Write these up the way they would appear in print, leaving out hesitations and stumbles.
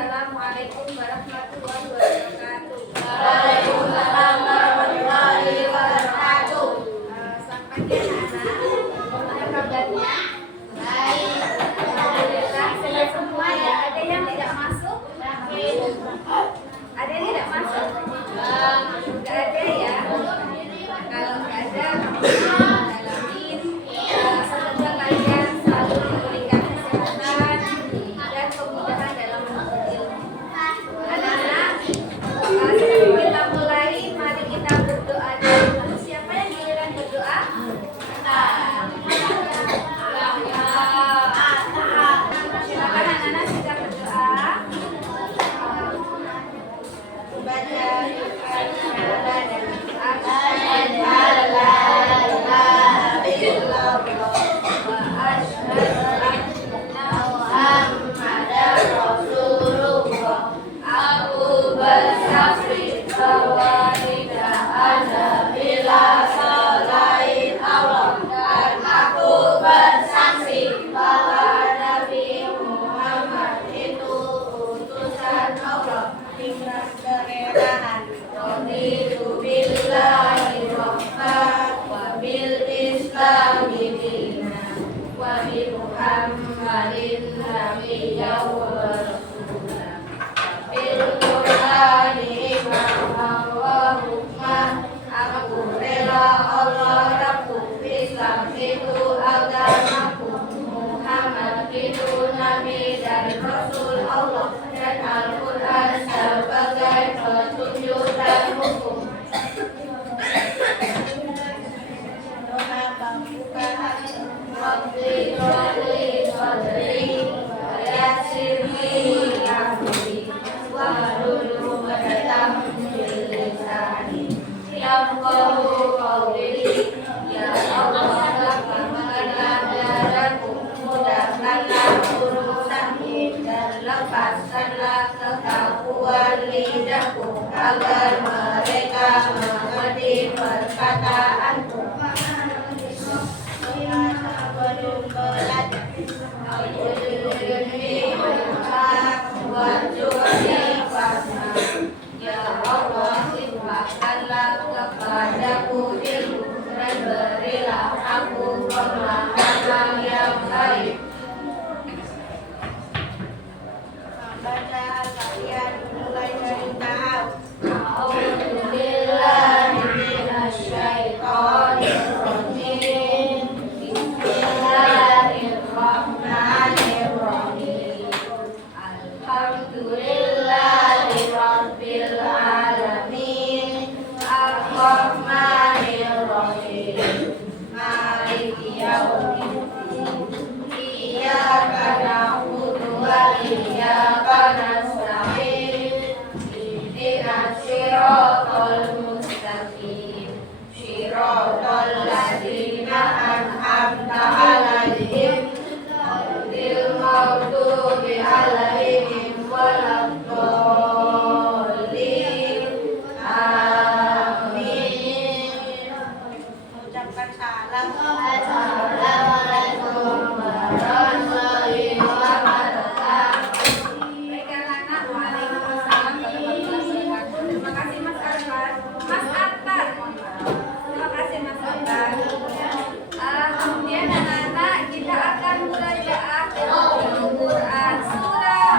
Assalamualaikum warahmatullahi wabarakatuh. Waalaikumsalam warahmatullahi wabarakatuh. Selamat pagi anak-anak. Bagaimana kabarnya? Baik. Alhamdulillah sehat semua ya. Ada yang tidak masuk? Ada yang tidak masuk? Enggak ada ya. Kalau enggak ada, dalamin. Semoga kalian selalu diberikan kesehatan dan kemudahan dalam menuntut ilmu. Anak-anak, sebelum kita mulai, mari kita berdoa dulu. Siapa yang giliran berdoa? Silakan anak-anak sudah berdoa. Baca aku bersaksi bahwa tidak ada ilah selain Allah, dan aku bersaksi bahwa Nabi Muhammad itu utusan Allah. Dengan kerelaan raditu billahi rabban wa bil islami dinan wa bi Muhammadin nabiyyan wa rasulan bil Qur'ani imaman wa hukman. Aku rela Allah Rabbu, Islam itu agamaku, Muhammad itu Nabi dan Rasul Allah, dan Al-Quran sebagai petunjuk dan hukum. Doa bangkuka Rabbi Rabbi Sadri Yasirli Amri Wahlul Uqdatam min lisani yafqahu qawli. Ya Allah, lapangkanlah dadaku, mudahkanlah urusanku, dan lepaskanlah kekakuan lidahku, agar mereka mengerti perkataanku. Belum belajar, ya Allah, limpahkanlah kepadaku ilmu, dan berilah aku pemahaman yang baik. Baca kalian mulai dari tahap A'udzubillahi minasyaitonir rajim. Bismillahirrahmanirrahim. Alhamdulillahi rabbil alamin. Ar-Rahmanir Rahim. Maliki yaumiddin. Iyyaka na'budu wa iyyaka nasta'in. Ihdinas siratal mustaqim. Siratal ladzina an'amta 'alaihim ghairil maghdubi 'alaihim waladdallin. Amin. Ucapkan salam. Assalamualaikum warahmatullahi wabarakatuh. Baiklah anak, waalaikumsalam warahmatullahi wabarakatuh. Terima kasih Mas Arfan. Mas Attar. Terima kasih Mas Attar. Kemudian anak-anak, kita akan belajar Al-Quran surah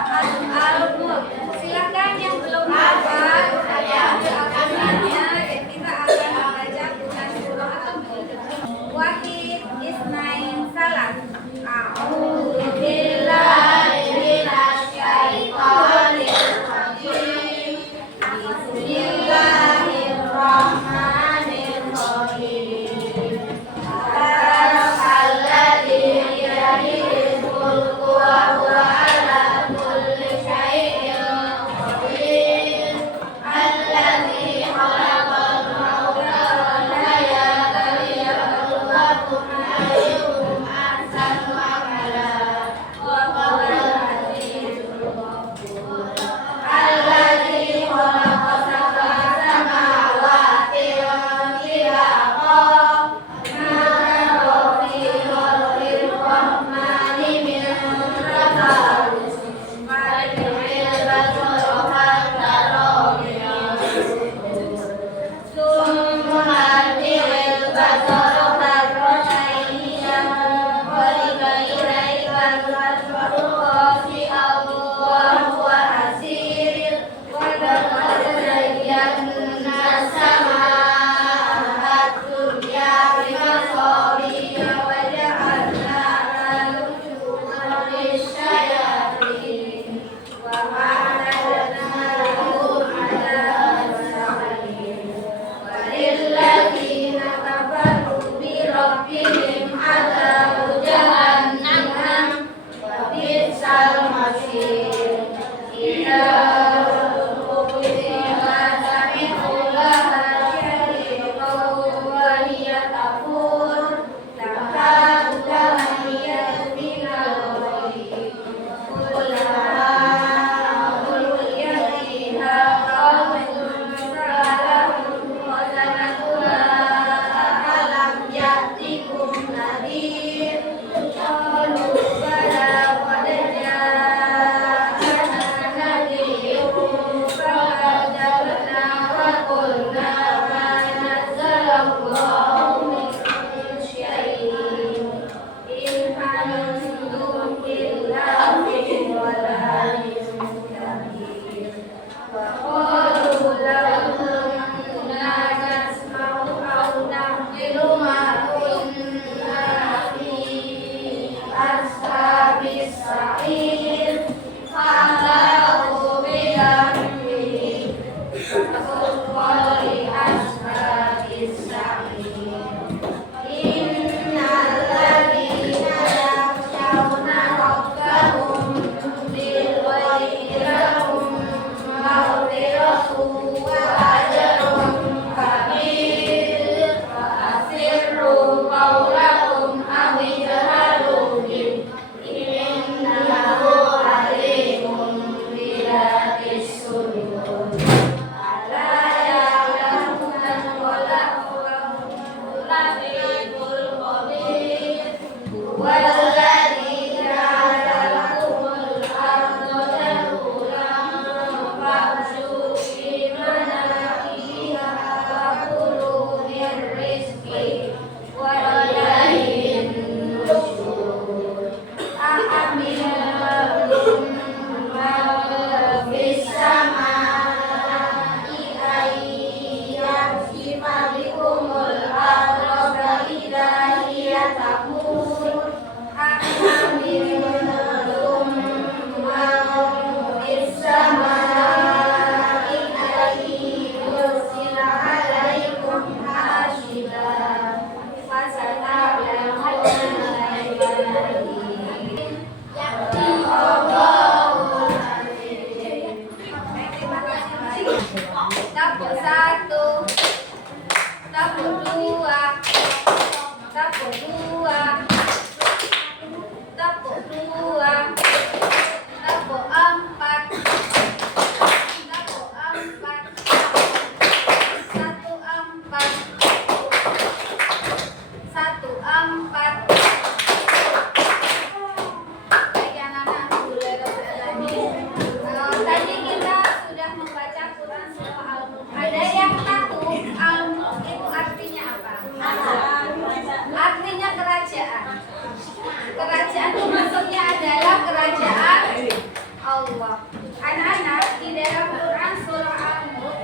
Anak-anak, di dalam Quran surah Al-Mulk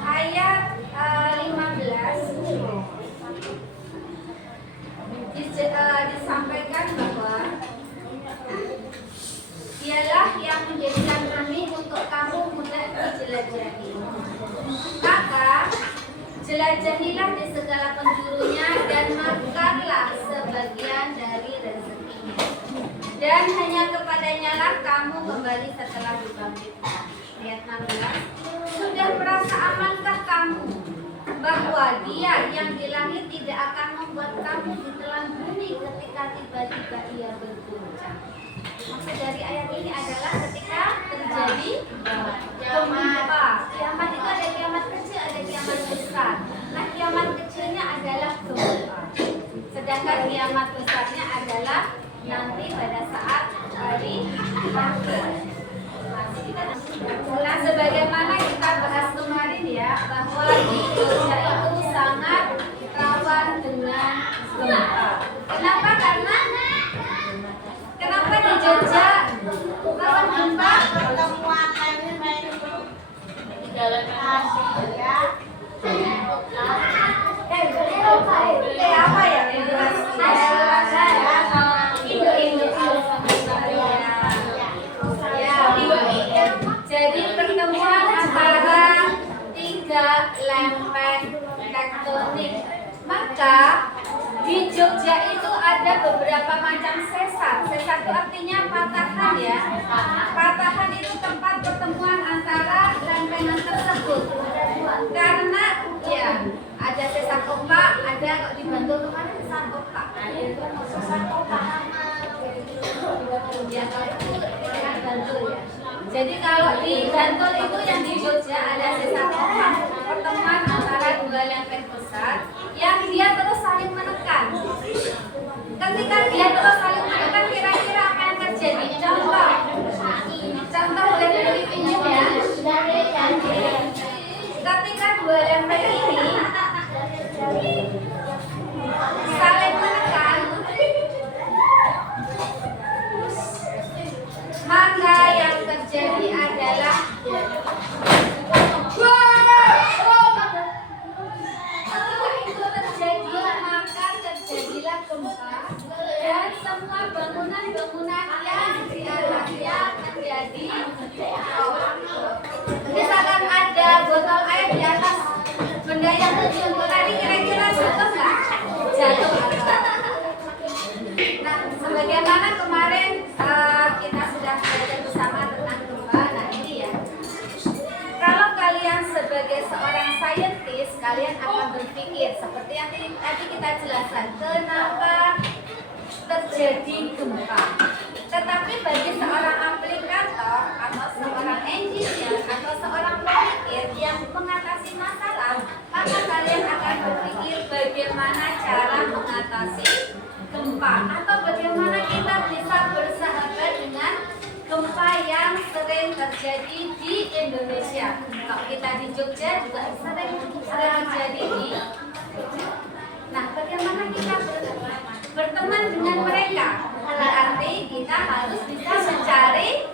ayat 15 disampaikan bahwa dialah yang menjadikan kami untuk kamu mudah dijelajahi. Maka jelajahilah di segala penjurunya dan makanlah sebagian dari rezekinya. Dan hanya kepadanya lah kamu kembali setelah dibangkitkan. Ayat 16. Sudah merasa amankah kamu bahwa Dia yang di langit tidak akan membuat kamu ditelan bumi ketika tiba-tiba Ia berguncang. Maksud dari ayat ini adalah ketika terjadi gempa. Kiamat itu ada kiamat kecil, ada kiamat besar. Nah, kiamat kecilnya adalah gempa. Sedangkan kiamat besarnya adalah nanti pada saat hari akhir. Nah, sebagaimana kita bahas kemarin ya, bahwa di Jogja itu sangat rawan dengan gempa. Kenapa? Kenapa di Jogja rawan gempa? Pertemuan main-main di jalan Asia. Apa ya? Jadi pertemuan antara tiga lempeng tektonik. Maka di Jogja itu ada beberapa macam sesar. Sesar itu artinya patahan ya. Patahan itu tempat pertemuan antara lempengan tersebut. Karena ya ada sesar ombak, ada kok di Bantul kemarin sesar ombak. Sesar ombak. Ya kalau itu dengan Bantul ya. Jadi kalau di Bantul itu yang di Jogja ada sesar ombak, pertemuan antara dua lempeng besar yang dia terus saling menekan. Ketika dia terus saling menekan, kira-kira apa yang terjadi? Contoh boleh dipinjam ya. Ketika dua lempeng ini saling menekan, maka yang terjadi adalah setelah itu terjadi, maka terjadilah gempa dan semua bangunan-bangunan yang di atasnya menjadi misalkan ada botol air di atas benda yang terjatuh tadi, kira-kira jatuh nggak? Jatuh. Nah, sebagaimana kemarin kita sudah belajar bersama tentang gempa. Nah ini ya, kalau kalian sebagai seorang saintis, kalian akan berpikir seperti yang tadi kita jelaskan, kenapa terjadi gempa. Tetapi bagi seorang aplikator atau seorang engineer atau seorang pemikir yang mengatasi masalah, maka kalian akan berpikir bagaimana cara mengatasi gempa atau bagaimana kita bisa bersahabat dengan gempa yang sering terjadi di Indonesia. Kalau kita di Jogja juga sering terjadi di Jogja. Nah, bagaimana kita berteman dengan mereka? Berarti kita harus bisa mencari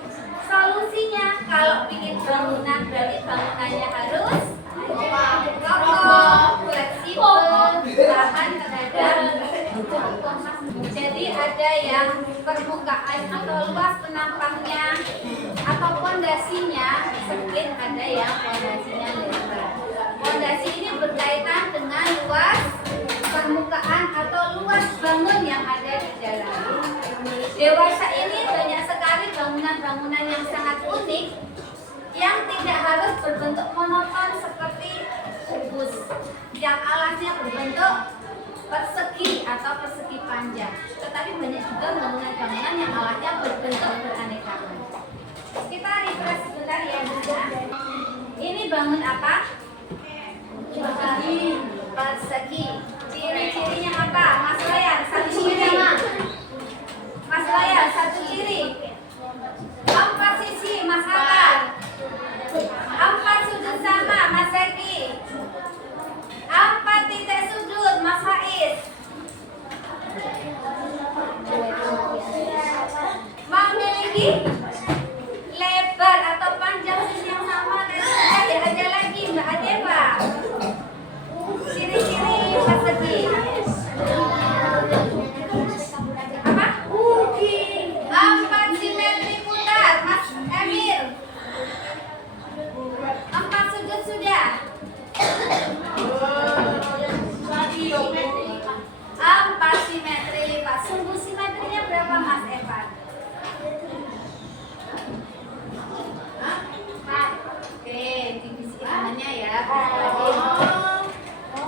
solusinya. Kalau bikin bangunan, berarti bangunannya harus kokoh, fleksibel, tahan terhadap. Jadi ada yang permukaan atau luas penampangnya atau fondasinya sempit, ada yang fondasinya lebar. Fondasi ini berkaitan dengan luas permukaan atau luas bangun yang ada di dalam. Dewasa ini banyak sekali bangunan-bangunan yang sangat unik yang tidak harus berbentuk monoton seperti kubus, yang alasnya berbentuk persegi atau persegi panjang. Tetapi banyak juga bangunan-bangunan yang alasnya berbentuk beraneka ragam. Kita refresh sebentar ya, Bunda. Ini bangun apa? Persegi. Ciri-cirinya apa? Mas Layar, satu ciri. Mas Layar, satu ciri. 4 sisi, Mas Akar. 4 sudut sama, Mas Eki. 4 titik sudut, Mas Faiz. Memiliki lebar atau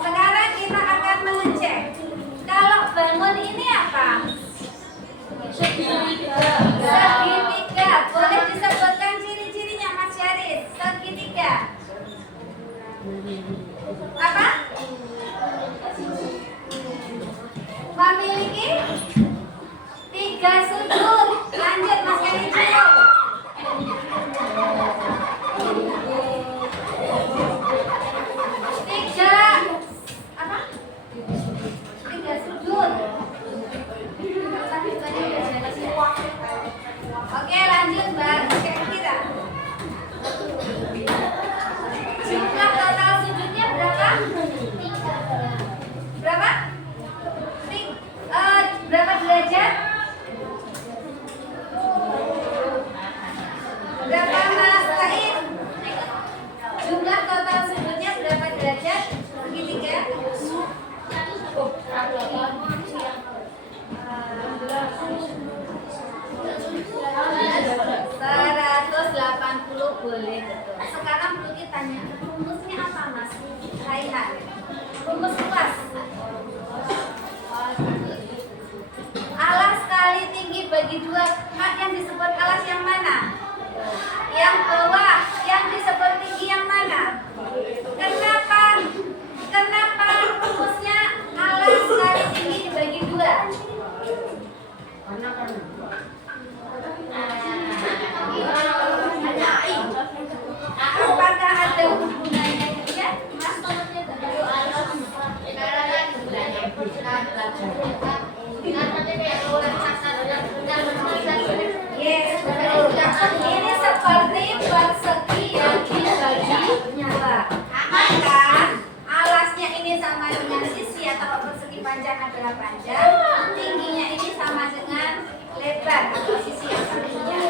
Sekarang kita akan mengecek. Kalau bangun ini apa? Segitiga. Boleh disebutkan ciri-cirinya Mas Yaris? Segitiga. Apa? Memiliki 3 sudut. Lanjut Mas Yaris dulu. 3 sudut. Oke, lanjut Mbak. Cek kira. Jumlah total sudutnya berapa? Berapa? Berapa derajat? Berapa Mas Said? Jumlah total sudutnya berapa derajat? Segitiga? 180 boleh betul. Sekarang perlu kita tanya, rumusnya apa Mas? Raihan. Rumus luas. Alas kali tinggi bagi 2. Mak, yang disebut alas yang mana? Yang bawah. Yang disebut tinggi yang mana? Kenapa? Kenapa rumusnya alas kali tinggi dibagi 2? Apakah ada hubungannya juga? Mas? Yes, betul. Ini seperti persegi yang dibagi 2. Maka alasnya ini sama dengan sisi atau persegi panjang adalah panjang, tingginya ini sama dengan lebar atau sisi yang satunya.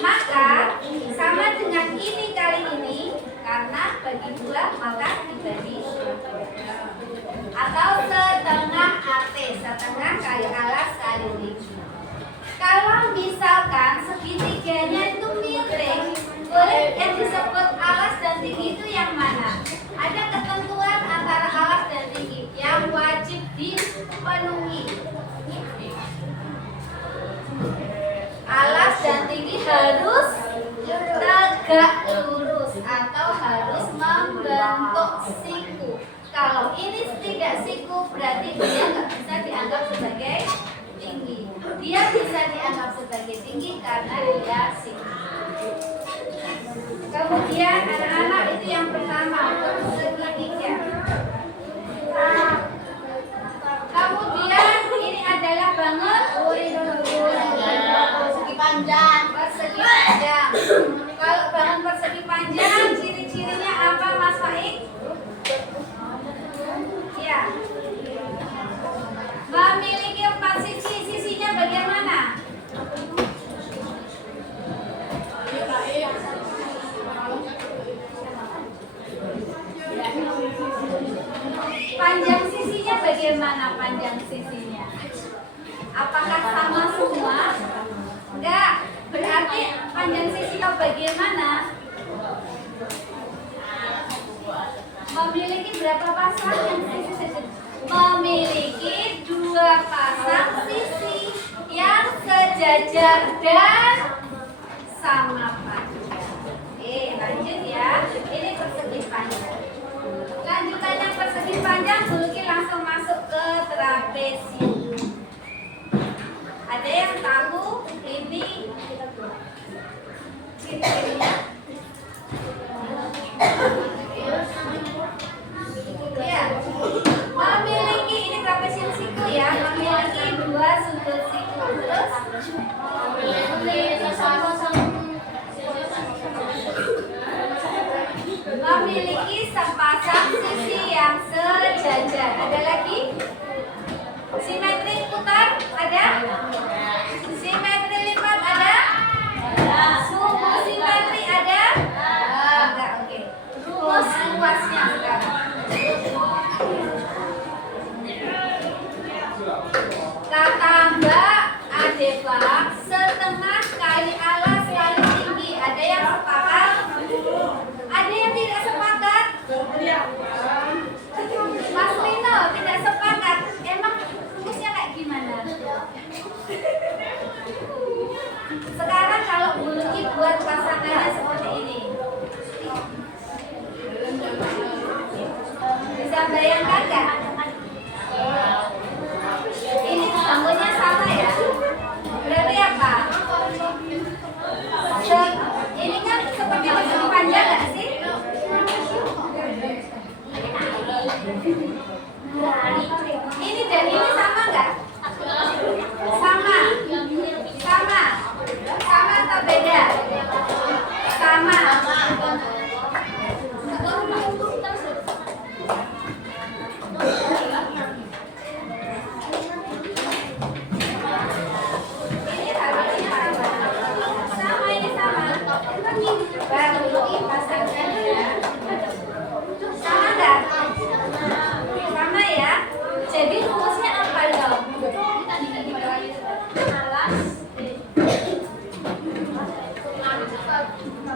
Maka sama dengan ini kali ini, karena bagi 2 maka dibagi 2. Atau setengah AT, setengah kali alas kali tinggi. Kalau misalkan segitiganya itu miring, boleh yang disebut alas dan tinggi itu yang mana? Ada ketentuan antara alas dan tinggi yang wajib dipenuhi. Alas dan tinggi harus tegak lurus atau harus membentuk siku. Kalau ini tidak siku berarti dia nggak bisa dianggap sebagai tinggi. Dia bisa dianggap sebagai tinggi karena dia siku. Kemudian anak-anak itu yang pertama segitiga. Kemudian ini adalah bangun persegi panjang. Persegi panjang. Kalau bangun persegi panjang, ciri-cirinya apa Mas Faik? Ya. Memiliki 4 sisi. Sisinya bagaimana? Panjang sisinya bagaimana panjang sisinya? Apakah sama semua? Enggak. Berarti panjang sisi itu bagaimana? Memiliki berapa pasang yang sisi? Memiliki 2 pasang sisi yang sejajar dan sama panjang. Lanjut ya. Ini persegi panjang. Lanjutannya persegi panjang, Bulki langsung masuk ke trapesium. Ada yang tahu ini ciri-cirinya? Ya, memiliki ini trapesium siku ya, memiliki 2 sudut siku. Terus memiliki sepasang sisi yang sejajar. Ada lagi? Simetri putar ada? Simetri lipat ada? Sumbu simetri ada? Enggak, oke. Rumus luasnya sekarang. Kata Mbak Adeva, setengah kali alas kali tinggi. Ada yang sepakat? Ada yang tidak sepakat? Ini dan ini sama nggak? Sama. Sama. Sama atau beda? Sama. Ini harusnya sama. Sama ini sama. Baru pasangkan ya. Sama nggak? Sama ya. Jadi rumusnya apa dong?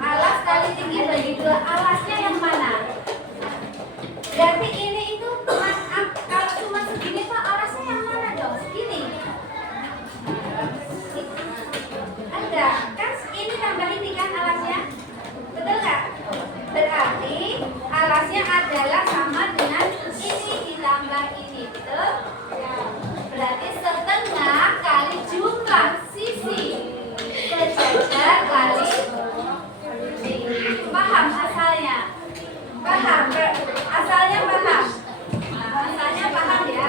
Alas kali tinggi bagi 2. Alasnya yang mana? Berarti ini itu kalau cuma segini Pak, alasnya yang mana dong? Segini. Ada. Kan ini tambah ini kan alasnya. Betul nggak? Berarti alasnya adalah sama dengan ini ditambah ini. Betul? Berarti setengah kali jumlah sisi sejajar kali paham asalnya. Paham? Asalnya paham? Nah, asalnya paham ya?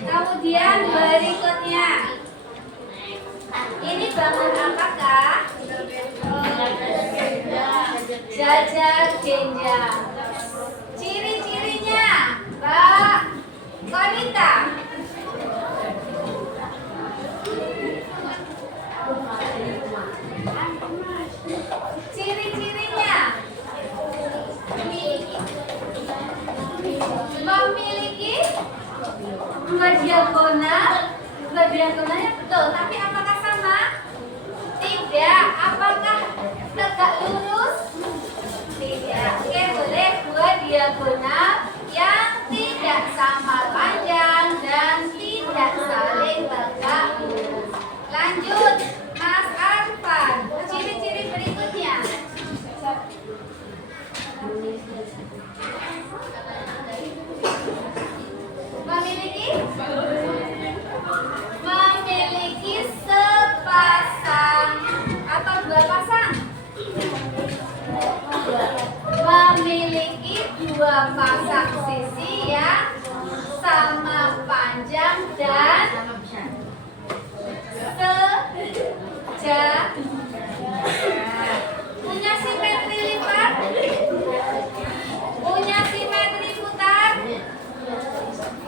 Kemudian berikutnya. Ini bangun apakah? Jajar genjang. Ciri-cirinya, Mbak Konita. Ciri-cirinya memiliki dua diagonal ya betul, tapi apakah sama? Tidak. Apakah tegak lurus? Tidak. Oke, boleh dua diagonal yang tidak sama panjang dan tidak saling tegak lurus. Lanjut, Mas Arfan. Ciri-ciri berikutnya. Memiliki sepasang atau dua pasang? Memiliki dua pasang sisi yang sama panjang dan sejajar. Punya simetri lipat? Punya simetri putar?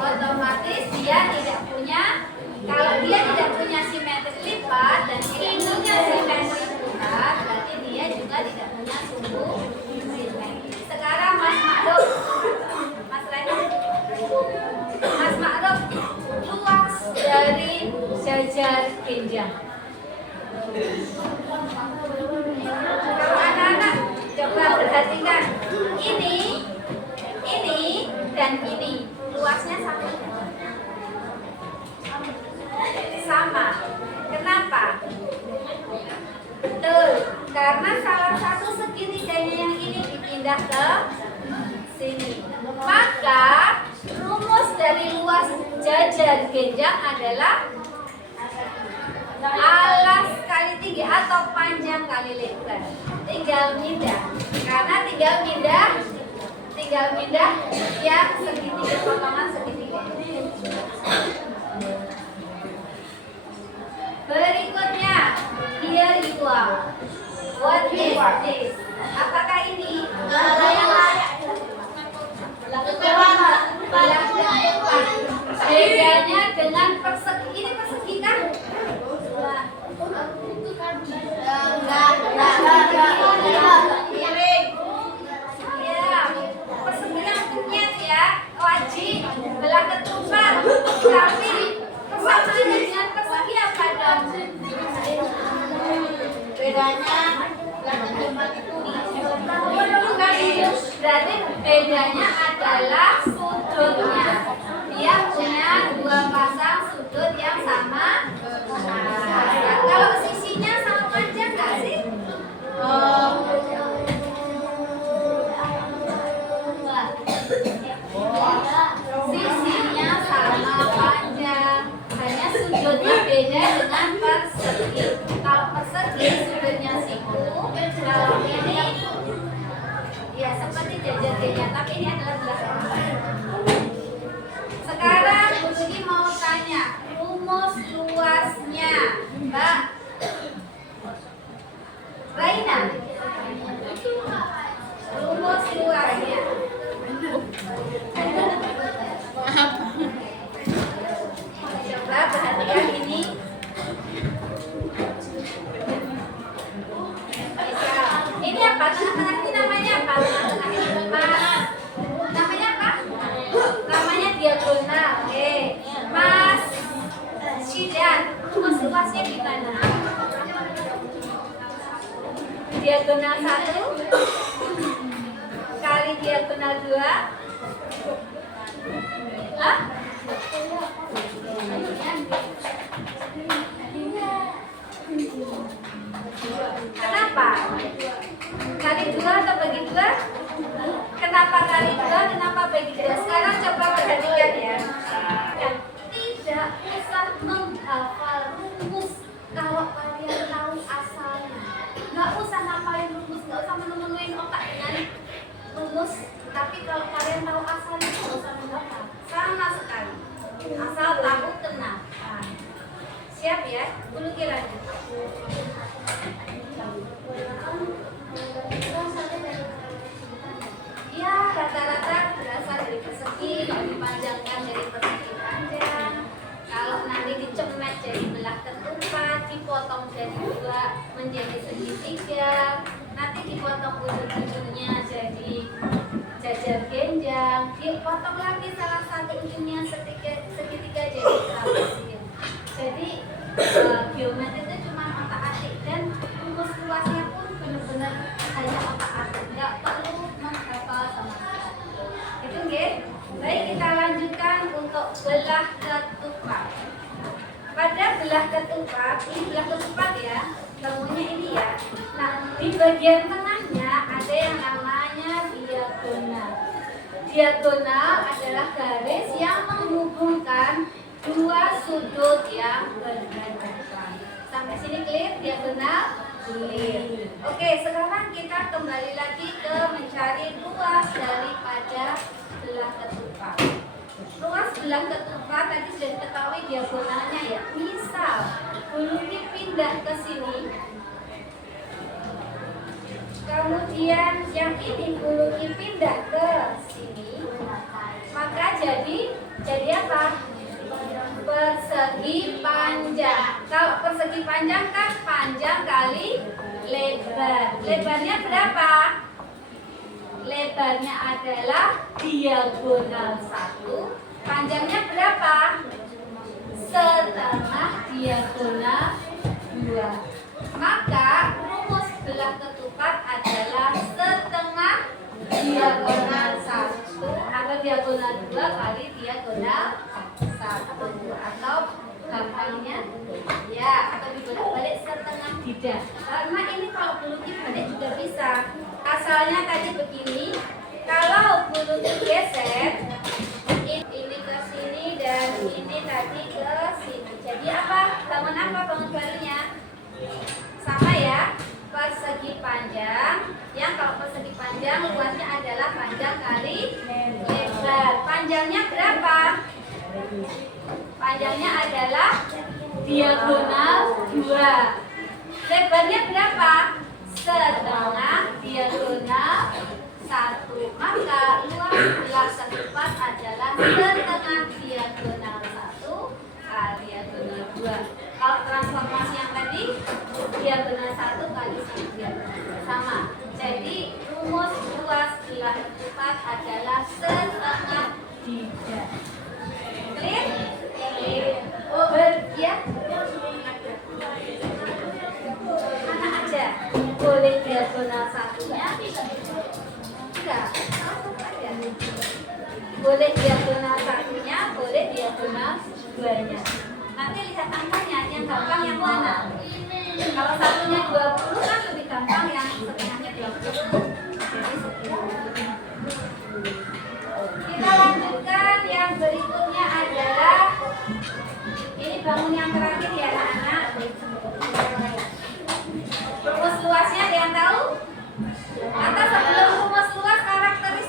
Otomatis dia tidak punya. Kalau dia tidak punya simetri lipat dan tidak punya simetri putar, berarti dia juga tidak punya sumbu simetri. Sekarang Mas Ma'ruf, Mas Rani, Mas Ma'ruf, luas dari jajar genjang. Kalau anak-anak coba perhatikan, ini dan ini luasnya sama. Sama. Kenapa? Betul, karena salah satu segitiganya yang ini dipindah ke sini. Maka rumus dari luas jajar genjang adalah alas kali tinggi atau panjang kali lebar. Tinggal pindah. Karena tinggal pindah yang segitiga, potongan segitiga. Berikutnya, here you are. What is this? Apakah ini? Bedanya dengan persegi. Ini persegi kan? Ya, persegi yang kunyit ya, wajib belah ketupat. Tapi persegi dengan persegi apa dong? Bedanya belah ketupat itu berarti bedanya adalah sudutnya. Dia punya dua pasang sudut yang sama. Nah, kalau sisinya sama panjang nggak sih? Sisinya sama panjang, hanya sudutnya beda dengan persegi. Kalau persegi sudutnya siku, kalau ini jajar genjang, tapi ini adalah belah ketupat. Sekarang Bu Ludi mau tanya rumus luasnya, Mbak Raina. Rumus luasnya. Coba perhatikan ini. Ini apa? Tengah-tengah ini namanya apa? Tengah-tengah ini Mas. Namanya apa? Namanya diagonal. Oke. Mas Syidan, rumus luasnya gimana? Diagonal 1 kali diagonal 2. Hah? Kenapa? Kali 2 atau bagi 2? Kenapa kali 2? Kenapa bagi 2? Sekarang coba perhatikan ya. Tidak usah menghafal rumus kalau kalian tahu asalnya. Nggak usah ngapalin rumus, nggak usah menemuin otak dengan rumus. Tapi kalau kalian tahu asalnya, nggak usah menghafal sama sekali. Asal tahu kenapa. Siap ya? Dulu kira. Ya, rata-rata berasal dari persegi, dipanjangkan dari persegi panjang. Kalau nanti dicemet jadi belah ketupat, dipotong jadi 2 menjadi segitiga. Nanti dipotong ujung-ujungnya jadi jajar genjang. Dipotong lagi salah satu ujungnya segitiga jadi trapezium. Jadi geometri itu cuma otak-atik dan rumus luasnya pun benar-benar hanya otak-atik, nggak perlu menghafal sama sekali. Itu nggih. Baik, kita lanjutkan untuk belah ketupat. Pada belah ketupat, ini belah ketupat ya, bangunnya ini ya. Nah, di bagian tengahnya ada yang namanya diagonal. Diagonal adalah garis yang menghubungkan 2 sudut yang berhadapan. Sampai sini clear? Diagonal? Clear. Oke, sekarang kita kembali lagi ke mencari luas daripada belah ketupat. Luas belah ketupat tadi sudah diketahui diagonalnya ya. Misal, Ludi pindah ke sini, kemudian yang ini Ludi pindah ke sini, maka jadi apa? Persegi panjang. Kalau persegi panjang kan panjang kali lebar. Lebarnya berapa? Lebarnya adalah diagonal 1. Panjangnya berapa? Setengah diagonal 2. Maka rumus belah ketupat adalah setengah diagonal 1 atau diagonal 2 kali diagonal 1, atau gampangnya ya, atau dibolak-balik setengah tidak. Karena ini kalau bulu dibalik juga bisa. Asalnya tadi begini, kalau bulu geser ini ke sini dan ini tadi ke sini. Jadi apa? Bangun apa? Bangun barunya sama ya, persegi panjang. Yang kalau persegi panjang luasnya adalah panjang kali lebar. Panjangnya berapa? Panjangnya adalah diagonal 2. Lebarnya berapa? Setengah diagonal 1. Maka luas belah ketupat adalah setengah diagonal 1 kali diagonal 2. Kalau transformasi yang tadi diagonal 1 kali diagonal 2 sama. Jadi rumus luas belah ketupat adalah setengah tidak. Clear? Oh, ya. Anak aja boleh diagonal 1-nya. Enggak. Boleh diagonal 1-nya, boleh diagonal 2-nya. Nanti lihat angkanya, yang gampang yang mana? Kalau satunya 20 kan lebih gampang yang setengahnya 20. Jadi 10. Kita lanjutkan yang berikutnya adalah ini bangun yang terakhir ya anak-anak. Rumus luasnya ada yang tahu? Atau sebelum rumus luas karakteristik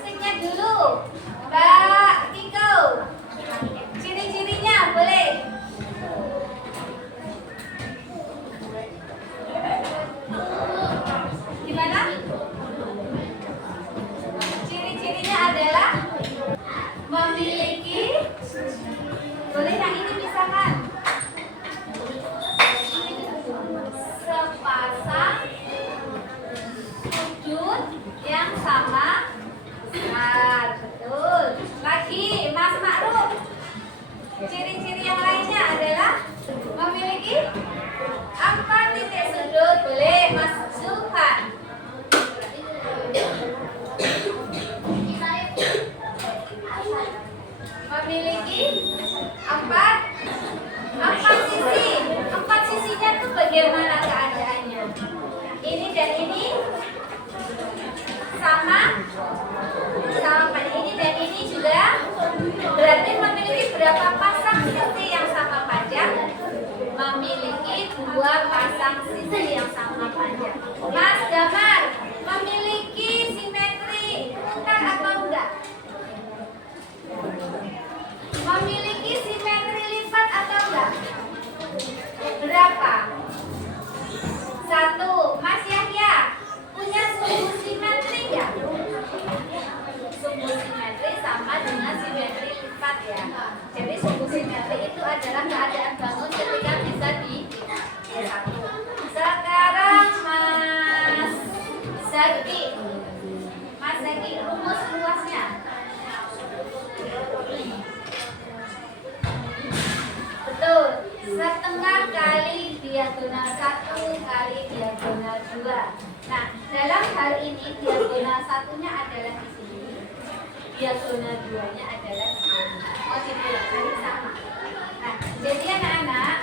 berapa pasang sisi yang sama panjang? Memiliki 2 pasang sisi yang sama panjang. Mas Damar, memiliki simetri putar atau enggak? Memiliki simetri lipat atau enggak? Berapa? 1. Mas Yahya, punya sumbu simetri enggak? Sumbu simetri sama dengan simetri lipat ya. Jadi sumbu simetri itu adalah keadaan bangun ketika bisa di satu. Sekarang Mas Zaki. Mas Zaki, rumus luasnya. Betul. Setengah kali diagonal 1 kali diagonal 2. Nah, dalam hal ini diagonal satunya adalah di sini. Diagonal 2-nya adalah di sini. Oh, dipelajari sama. Nah, jadi anak-anak,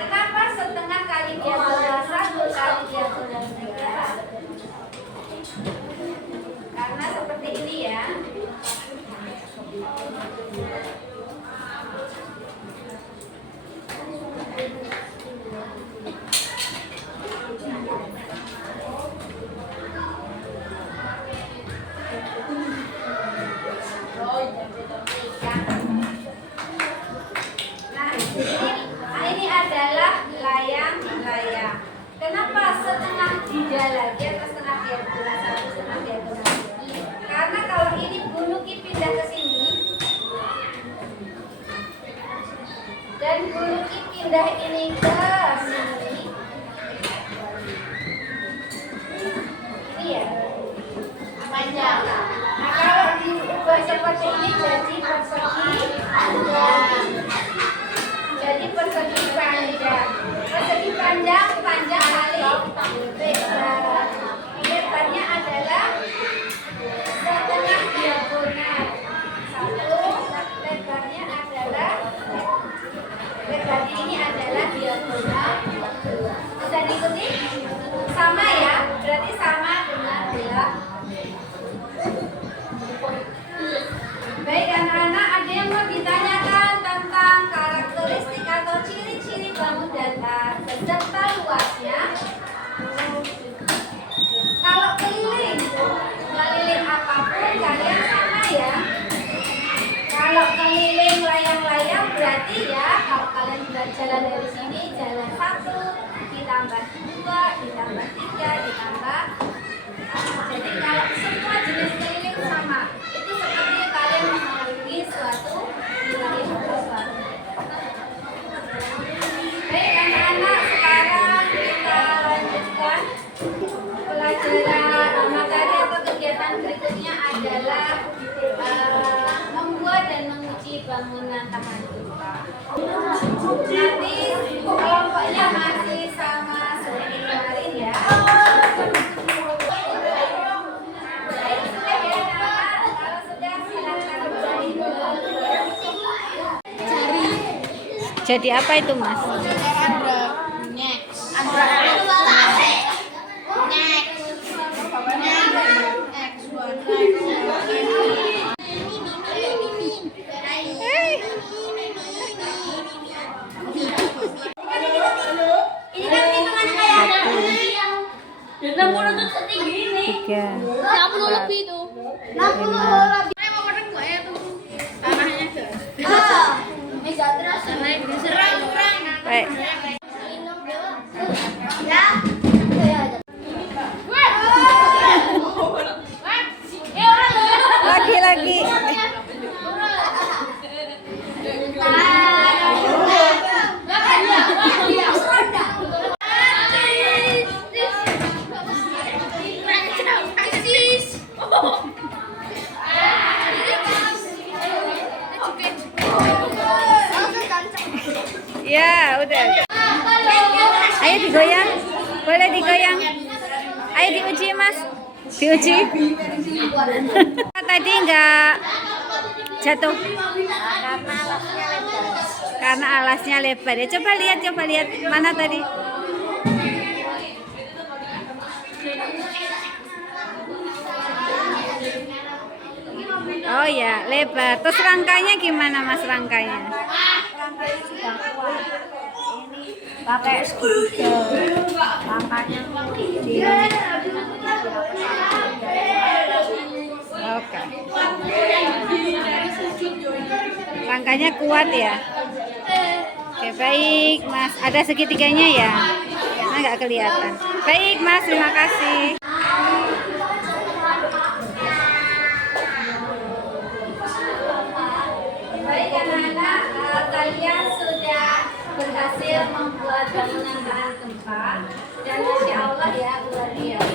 kenapa setengah kali diagonal 1 kali diagonal 3? Karena seperti ini ya. Nah, ini adalah layang-layang. Kenapa setengah tidak lagi atau setengah diagonal 1 setengah diagonal 2? Karena kalau ini bunuki pindah ke sini dan bunuki pindah ini ke sini, ini ya panjang. Nah, kalau diubah seperti ini jadi persegi panjang. Jadi persegi panjang. Persegi panjang kali lebar. Lebarnya adalah setengah diagonal 1. Lebarnya adalah lebar ini adalah diagonal 2. Bisa diikuti? Sama ya? Berarti sama dengan belah. Baik anak-anak, ada yang mau ditanyakan tentang karakteristik atau ciri-ciri bangun datar beserta luasnya? Kalau keliling apapun kalian sama ya. Kalau keliling layang-layang berarti ya, kalau kalian jalan dari sini jalan 1 ditambah 2 ditambah 3 ditambah. Jadi kalau semua jenis keliling sama, itu seperti kalian mengelilingi suatu wilayah. Baik anak-anak, sekarang kita lanjutkan pelajaran materi atau kegiatan berikutnya adalah membuat dan menguji bangunan tahan gempa. Nanti kelompoknya masih sama seperti kemarin ya. Jadi apa itu, Mas? Ini kan hitungannya kayak 60 tuh setinggi ini. 60 lebih tuh. 60 lebih. Saya mau pada gue ya tuh. Tanahnya tuh. Meja terus naik diserang. Baik. Ya. Lagi-lagi. Ya, udah. Ayo digoyang. Boleh digoyang. Ayo diuji, Mas. Diuji. Tadi enggak jatuh. Karena alasnya lebar. Ya, coba lihat. Mana tadi? Oh ya, lebar. Terus rangkanya gimana Mas rangkanya? Rangkanya juga kuat. Ini pakai segitiga. Rangkanya di Oke. Rangkanya kuat ya. Oke, baik Mas. Ada segitiganya ya? Nah, nggak kelihatan. Baik Mas, terima kasih. Baik anak-anak, kalian sudah berhasil membuat bangunan tahan gempa dan Masya Allah ya luar biasa.